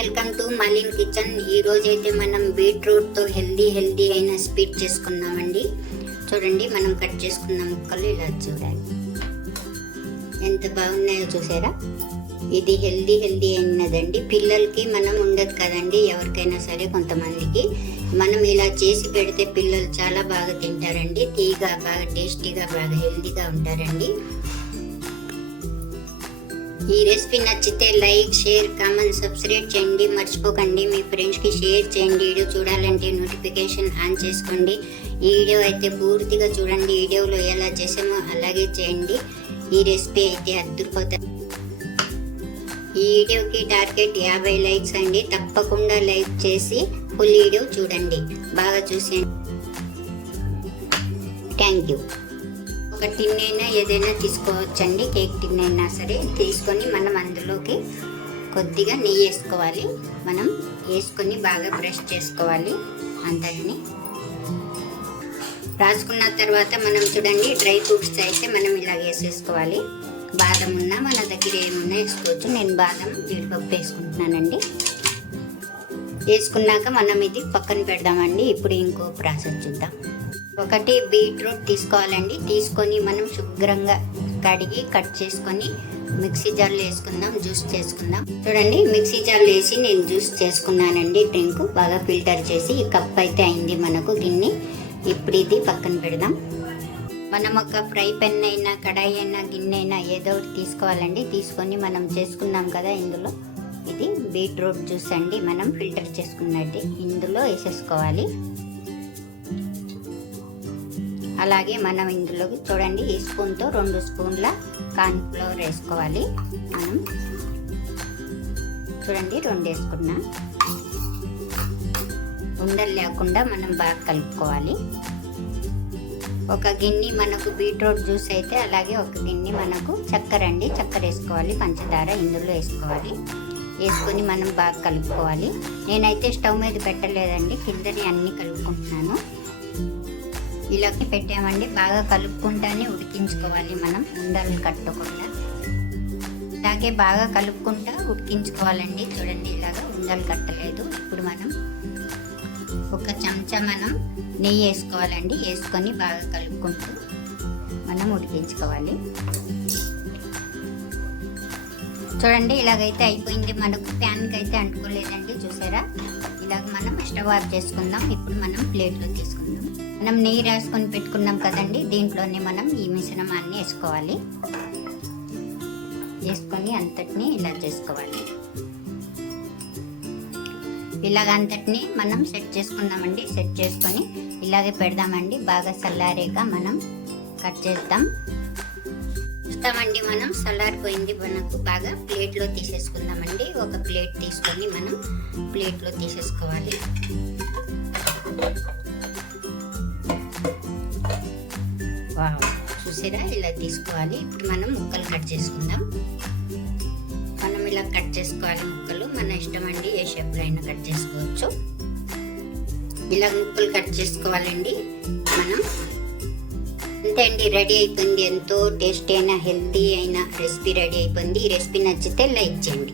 Welcome to మలిన్ kitchen. ఈరోజు అయితే మనం బీట్రూట్తో హెల్దీ హెల్దీ అయిన స్వీట్ చేసుకున్నామండి చూడండి మనం కట్ చేసుకున్న ముక్కలు ఇలా చూడాలి ఎంత బాగున్నాయో చూసారా? ఇది హెల్దీ హెల్దీ అయినదండి. పిల్లలకి మనం ఉండదు కదండి ఎవరికైనా సరే కొంతమందికి. మనం ఇలా చేసి పెడితే పిల్లలు చాలా బాగా తింటారండి. తీగా బాగా టేస్టీగా బాగా హెల్దీగా ఉంటారండి. ఈ రెసిపీ నచ్చితే లైక్ షేర్ కామెంట్ సబ్స్క్రైబ్ చేయండి. మర్చిపోకండి. మీ ఫ్రెండ్స్కి షేర్ చేయండి. వీడియో చూడాలంటే నోటిఫికేషన్ ఆన్ చేసుకోండి. ఈ వీడియో అయితే పూర్తిగా చూడండి. వీడియోలో ఎలా చేసామో అలాగే చేయండి. ఈ రెసిపీ అయితే అద్దరిపోతుంది ఈ వీడియోకి టార్గెట్ యాభై లైక్స్ అండి. తప్పకుండా లైక్ చేసి ఫుల్ వీడియో చూడండి. బాగా చూసేయండి. Thank you. ఒక టిన్ అయినా ఏదైనా తీసుకోవచ్చండి. కేక్ టిన్ అయినా సరే తీసుకొని మనం అందులోకి కొద్దిగా నెయ్యి వేసుకోవాలి. మనం వేసుకొని బాగా బ్రష్ చేసుకోవాలి. అంతటిని. రాసుకున్న తర్వాత మనం చూడండి డ్రై ఫ్రూట్స్ అయితే మనం ఇలా వేసేసుకోవాలి. బాదం ఉన్నా మన దగ్గర ఏమున్నా వేసుకోవచ్చు. నేను బాదం జీడిపప్పు వేసుకుంటున్నానండి. వేసుకున్నాక మనం ఇది పక్కన పెడదామండి. ఇప్పుడు ఇంకో ప్రాసెస్ చూద్దాం. ఒకటి బీట్రూట్ తీసుకోవాలండి. తీసుకొని మనం శుభ్రంగా కడిగి కట్ చేసుకొని మిక్సీ జార్లో వేసుకుందాం జ్యూస్ చేసుకుందాం. చూడండి మిక్సీ జార్లో వేసి నేను జ్యూస్ చేసుకున్నానండి. డ్రింక్ బాగా ఫిల్టర్ చేసి ఈ కప్ అయితే అయింది మనకు గిన్నె. ఇప్పుడు ఇది పక్కన పెడదాం. మనం ఒక ఫ్రై పెన్ అయినా కడాయి అయినా గిన్నె అయినా ఏదో ఒకటి తీసుకోవాలండి. తీసుకొని మనం చేసుకున్నాం కదా ఇందులో. ఇది బీట్రూట్ జ్యూస్ అండి. మనం ఫిల్టర్ చేసుకున్నట్టు ఇందులో వేసేసుకోవాలి. అలాగే మనం ఇందులోకి చూడండి ఈ స్పూన్తో రెండు స్పూన్ల కార్న్ ఫ్లోర్ వేసుకోవాలి. మనం చూడండి రెండు వేసుకున్నా. ఉండలు లేకుండా మనం బాగా కలుపుకోవాలి. ఒక గిన్నె మనకు బీట్రూట్ జ్యూస్ అయితే అలాగే ఒక గిన్నె మనకు చక్కెర అండి చక్కెర వేసుకోవాలి పంచదార ఇందులో వేసుకోవాలి. వేసుకొని మనం బాగా కలుపుకోవాలి. నేనైతే స్టవ్ మీద పెట్టలేదండి కిందని అన్నీ కలుపుకుంటున్నాను. ఇలాకి పెట్టామండి. బాగా కలుపుకుంటానే ఉడికించుకోవాలి మనం. ఉండలు కట్టకుండా. ఇలాగే బాగా కలుపుకుంటా ఉడికించుకోవాలండి. చూడండి ఇలాగా ఉండలు కట్టలేదు. ఇప్పుడు మనం ఒక చెంచా మనం నెయ్యి వేసుకోవాలండి. వేసుకొని బాగా కలుపుకుంటూ మనం ఉడికించుకోవాలి. చూడండి ఇలాగైతే అయిపోయింది. మనకు ప్యాన్కి అయితే అంటుకోలేదండి. చూసారా? ఇలాగ మనం స్టవ్ ఆఫ్ చేసుకుందాం ఇప్పుడు మనం ప్లేట్లో తీసుకుందాం. మనం నెయ్యి రాసుకొని పెట్టుకున్నాం కదండి దీంట్లోనే మనం ఈ మిశ్రమాన్ని వేసుకోవాలి. వేసుకొని అంతటిని ఇలా చేసుకోవాలి. ఇలాగ అంతటిని మనం సెట్ చేసుకుందామండి సెట్ చేసుకొని ఇలాగే పెడదామండి. బాగా చల్లారేక మనం కట్ చేద్దాం. చూస్తామండి మనం. చల్లారిపోయింది మనకు బాగా. ప్లేట్లో తీసేసుకుందామండి. ఒక ప్లేట్ తీసుకొని మనం ప్లేట్లో తీసేసుకోవాలి. వావ్. చూసారా? ఇలా తీసుకోవాలి. ఇప్పుడు మనం ముక్కలు కట్ చేసుకుందాం. మనం ఇలా కట్ చేసుకోవాలి ముక్కలు. మన ఇష్టం అండి ఏ షేప్లో అయినా కట్ చేసుకోవచ్చు. ఇలా ముక్కలు కట్ చేసుకోవాలండి. మనం అంతే అండి రెడీ అయిపోయింది ఎంతో టేస్టీ అయిన హెల్తీ అయిన రెసిపీ రెడీ అయిపోయింది. ఈ రెసిపీ నచ్చితే లైక్ చేయండి.